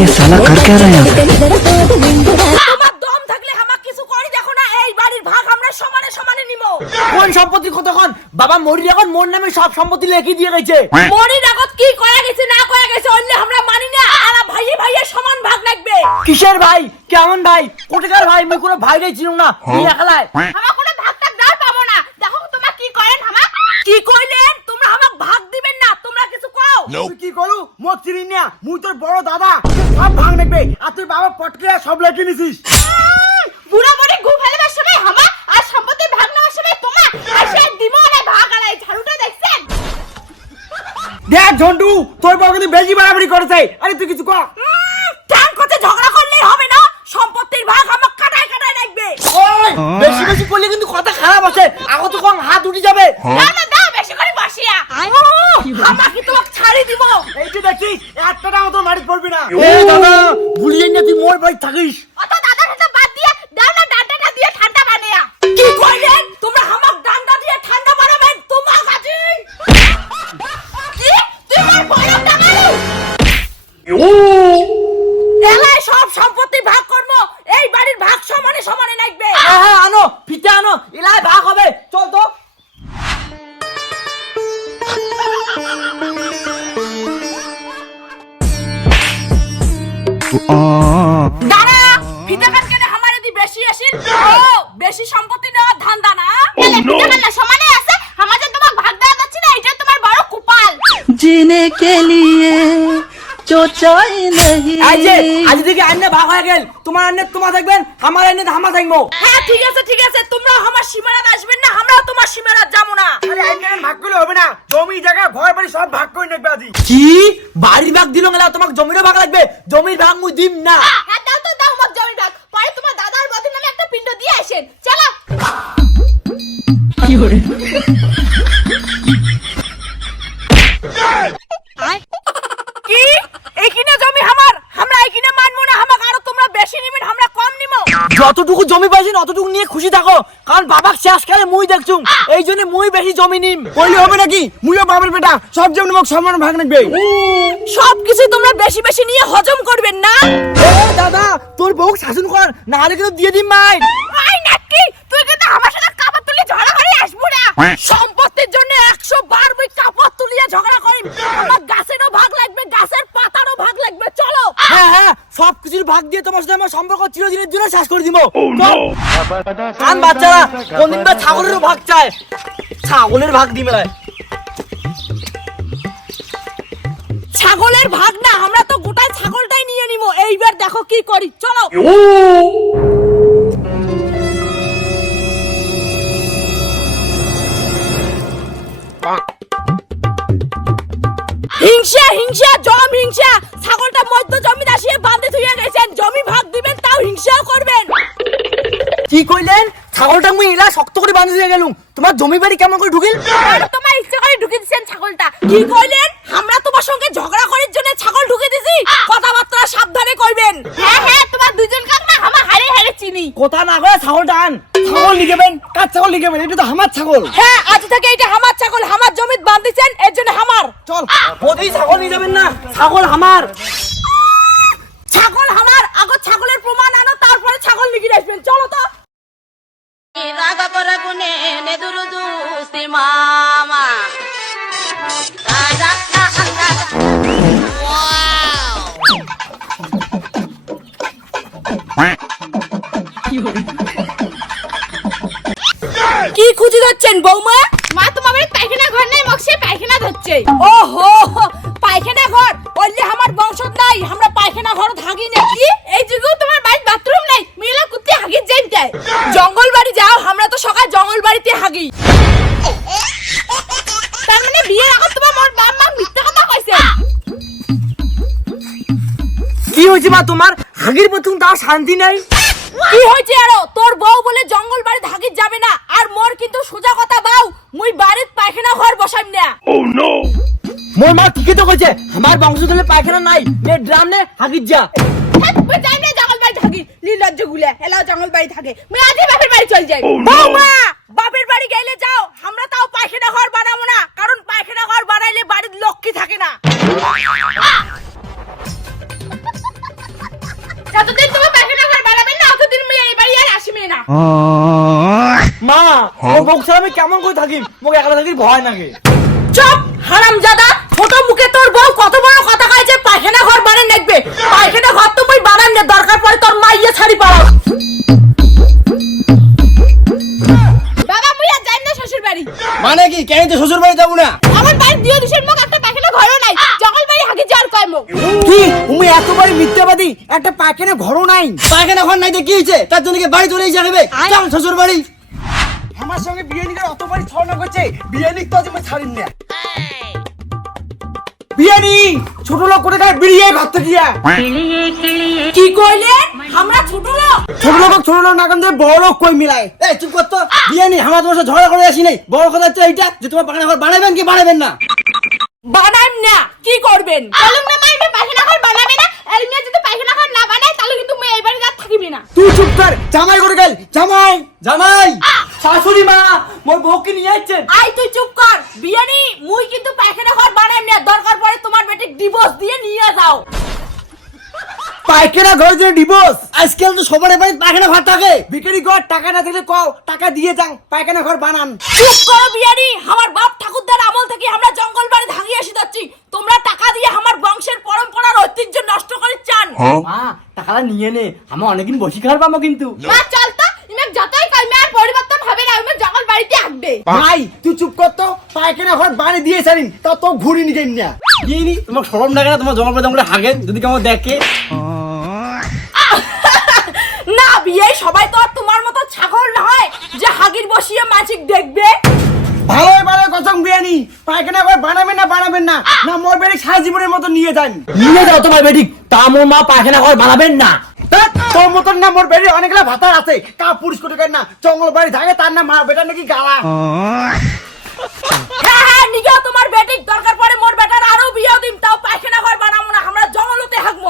ये साला कर क्या रहा है यहाँ पे তোমার দম থাকলে আমার কিছু করি দেখো না এই বাড়ির ভাগ আমরা সমানে সমানে নিব কোন সম্পত্তি কতক্ষণ বাবা মরির এখন মোর নামে সব সম্পত্তি লিখে দিয়ে গেছে মরির আগত কি কয়া গেছে না কয়া গেছে অন্য আমরা মানি না আর ভাইয়ে ভাইয়ে সমান ভাগ লাগবে কিসের ভাই কেমন ভাই কোটেকার ভাই আমি কোনো ভাই নাই ছিল না তুই একালাই তুই কি করু? মোর চিনি না। মুই তোর বড় দাদা। তুই সব ভাগ নেবে আর তুই বাবা পটকে সব লেখে নিছিস। বুড়া বুড়ি ঘু ফেলবার সময় হামা। আর সম্পত্তি ভাগ নেওয়ার সময় তোমার আর সে দিমনে ভাগ আলাই ঝাড়ুটা দেখছেন? দেখ ঝন্টু তোর বাবা কিন্তু বেশি বাড়াবাড়ি করেছে। আরে তুই কিছু কর ট্যাং করতে ঝগড়া করলেই হবে না। সম্পত্তির ভাগ আমাক কাটায় কাটায় লাগবে ওই বেশি বেশি করলে কিন্তু কথা খারাপ আছে। আগো তো কম হাত উঠে যাবে। না না দাও বেশি করে বসিয়া আমাকে তোমাকে ছাড়ি দিব এই যে দেখছিস একটা টাকা তো মারিত পড়বি না। এ দাদা ভুলিয়ে না তুই মোর বাড়ি থাকিস। বেশি সম্পত্তি নেওয়ার ধান্দা না? Oh, সমানে আছে? আমাদের তোমার ভাগ দেওয়া যাচ্ছে না এটা তোমার বড় কুপাল। জিনে কে ভাগ থাকব। হ্যাঁ, ঠিক আছে ঠিক আছে তোমরা সীমানাত না আমরা তোমার সীমানাত না। ভাগ করলে হবে না? জমি জায়গা ঘর বাড়ি সব ভাগ ভাগ দিলো জমিরও ভাগ লাগবে? জমির ভাগ মুই দিম না। হ্যাঁ, কি? এইখানে জমি আমার। আমরা এইখানে মানবো না। আমাকে আরও তোমরা বেশি নিবেন আমরা কম নিবো। যতটুকু জমি পাইছেন অতটুকু নিয়ে খুশি থাকো। কারণ বাবা শেষ কালে মুই দেখছুম এই জন্য মুই বেশি জমি নিম। কইলে হবে নাকি? মুইও বাবার বেটা। সব জমি মোক সমান ভাগ নেবে সব কিছু তোমরা বেশি বেশি নিয়ে হজম করবেন না? দাদা তোর বউ শাসন কর। না হলে কিন্তু দিয়ে দিম মাই আই নাকি তুই কিন্তু আমার সাথে কাপড় তুলে ঝগড়া করে আসব না সম্পত্তির জন্য একশো বার বই কাপড় তুলিয়ে ঝগড়া করি আমার গাছেরও ভাগ লাগবে গাছের পাতারও ভাগ লাগবে চলো। হ্যাঁ হ্যাঁ সব কিছুর ভাগ দিয়ে তোমার সাথে আমার সম্পর্ক চিরদিনের জন্য শেষ করে দিব। কান বাচ্চারা কোনদিন বা ছাগলেরও ভাগ চায়। ছাগলের ভাগ দিবে না। ছাগলের ভাগ না আমরা তো গোটা ছাগলটাই নিয়ে নিব। এইবার দেখো কি করি চলো। হিংসা হিংসা জম হিংসা। ছাগলটা মধ্য জমি দাসিয়ে বাঁধে থুয়ে গেছেন জমি ভাগ দিবেন তাও হিংসাও করবেন। কি কইলেন? ছাগলটা মুই এলা শক্ত করে বাঁধি দিয়ে গেলুম। তোমার জমি বাড়ি কেমন করে ঢুকিল? তোমার ইচ্ছে করে ঢুকে দিচ্ছেন ছাগলটা। কি কইলেন? আমরা তোমার সঙ্গে ঝগড়া করার জন্য ছাগল ঢুকে দিছি। কথাবার্তা সাবধানে কইবেন। হ্যাঁ হ্যাঁ তোমার দুজন কাক না আমার হারে হারে চিনি। কথা না করে ছাগলটা আন। ছাগল লিখেবেন কার ছাগল লিখেবেন এটা তো আমার ছাগল। হ্যাঁ আজ থেকে এটা আমার ছাগল আমার জমিত বাঁধিছেন এর জন্য আমার চল বদি ছাগল নিয়ে যাবেন না ছাগল আমার ছাগল আমার আগো ছাগলের প্রমাণ আনো তারপরে ছাগল নিয়ে আসবেন। চলো তো। রাগা করে গুনে নেদুরু মামা কি হলো যাচ্ছেন বৌমা? মা তোমার বাড়ি পায়খানা ঘর নাই মকসে পায়খানা ধরছে। ওহো পায়খানা ঘর? বললে আমার বংশ নাই আমরা পায়খানা ঘর থাকি নাকি এই যুগেও তোমার বাড়ির বাথরুম নাই মিলা কুত্তে হাগি যাইতে জঙ্গল বাড়ি যাও আমরা তো সকাল জঙ্গল বাড়িতে হাগি। তার মানে বিয়ের আগে তোমার মোর বাপ মা মিথ্যা কথা কইছে? কি হয়েছে মা তোমার? হাগির প্রথম তাও শান্তি নাই। কি হয়েছে আরও? তোর বউ বলে জঙ্গল বাড়ি থাকি যাবে না। আর মোর কিন্তু সোজা কথা বাউ মুই বাড়িত পায়খানা ঘর বসাইম না। মোর মা ঠিকই তো কইছে আমার বংশ ধরে পায়খানা নাই নে ড্রাম নে হাগির যা। মুই যাই না জঙ্গল বাড়ি থাকি লীলজ্জ গুলে এলাও জঙ্গল বাড়ি থাকে মুই আজই বাপের বাড়ি চল যাই। বৌমা মা ও বক্সার আমি কেমন করে থাকি? মোক একলা থাকি ভয় নাগে চুপ! হারামজাদা ছোট মুখে তোর বউ কত বড় কথা কইছে পায়খানা ঘর বানান দেখবে পায়খানা ঘর তো মুই বানান না দরকার পড়ে তোর মাইয়া ছাড়ি পাও বাবা মুই আর যাই না শ্বশুর বাড়ি মানে কি? কেন তো শ্বশুর বাড়ি যাব না? আমার বাড়ি দিয়ে দিশের মুখ একটা পায়খানা ঘরও নাই। জঙ্গল বাড়ি হাগি যার কয় মুখ? কি? তুমি এতবারই মিথ্যাবাদী একটা পায়খানা ঘরও নাই। পায়খানা ঘর নাই তো কি হয়েছে? তার জন্য বাড়ি চলে যাবে চল শ্বশুর বাড়ি আমার সঙ্গে বিয়ে নিকার অতবারই ছড়না করছে বিয়ে নিক তো আজ আমি ছাড়িন। না বিয়ানি ছোট লোক করে গায়ে বেরিয়ে ঘর থেকে। কি কইলে? আমরা ছোট লোক। ছোট লোক ছোট লোক না কান্দে বড় লোক কই মিলাই এই চুপ কর তো। বিয়ানি আমার তোমার সাথে ঝগড়া করে আসি নাই। বড় কথা হচ্ছে এইটা যে তোমার পায়খানা ঘর বানাবেন কি বানাবেন না? বানান না কি করবেন? বলুন না মাই পায়খানা ঘর বানাবে না এর নিয়ে যদি পায়খানা ঘর না বানায় তাহলে কিন্তু মুই এই বাড়ি আর থাকিবি না তুই চুপ কর। জামাই করে গেল? জামাই! জামাই! শাশুড়ি মা মোর বউকে নিয়ে আসছেন আই তুই চুপ কর। বিয়ানি মুই কিন্তু পায়খানা ঘর বানাই না। দরকার পড়ে তোমার বেটে ডিভোর্স দিয়ে নিয়ে যাও। পায়খানা ঘর যে ডিভোর্স আজকাল তো সবার বাড়ি পায়খানা ঘর থাকে। ভিখারি ঘর টাকা না থাকলে কও টাকা দিয়ে যান পায়খানা ঘর বানান। চুপ করো বিয়ানি আমার বাপ ঠাকুরদার আমল থেকে আমরা জঙ্গল বাড়ি ভাঙিয়ে এসে যাচ্ছি। তোমরা টাকা দিয়ে আমার বংশের পরম্পরার ঐতিহ্য নষ্ট করে চান। মা টাকাটা নিয়ে নে। আমার অনেকদিন বসি খাওয়ার পাবো কিন্তু। মা চল তো। ইমেক যতই কাইমে আর পরিবর্তন হবে না। ইমেক জঙ্গল বাড়িতে আসবে। ভাই তুই চুপ কর তো। পায়খানা ঘর বানিয়ে দিয়ে সারিন তা তো ঘুরি নি না নি? তোমার সরম লাগে না? তোমার জঙ্গল জঙ্গলে হাগে। যদি কেমন দেখে। না বিয়ে সবাই তো আর তোমার মতো ছাগল নয় যে হাগির বসিয়ে মাছিক দেখবে। ভালো ভালো কসম বিয়ানি পায়খানা ঘর বানাবেন না বানাবেন না। না মোর বেড়ি সারা জীবনের মতো নিয়ে যান। নিয়ে যাও তোমার বেটি তা মোর মা পায়খানা ঘর বানাবেন না। তোর মতন না মোর বেড়ে অনেকগুলা ভাতার আছে। কা পুরুষ কোটে না জঙ্গল বাড়ি থাকে তার না মা বেটা নাকি গালা। হ্যাঁ হ্যাঁ নিজেও তোমার বেটিক দরকার পড়ে মোর বেটার আরও বিয়ে দিম তাও পায়খানা ঘর বানাবো না আমরা জঙ্গলতে থাকব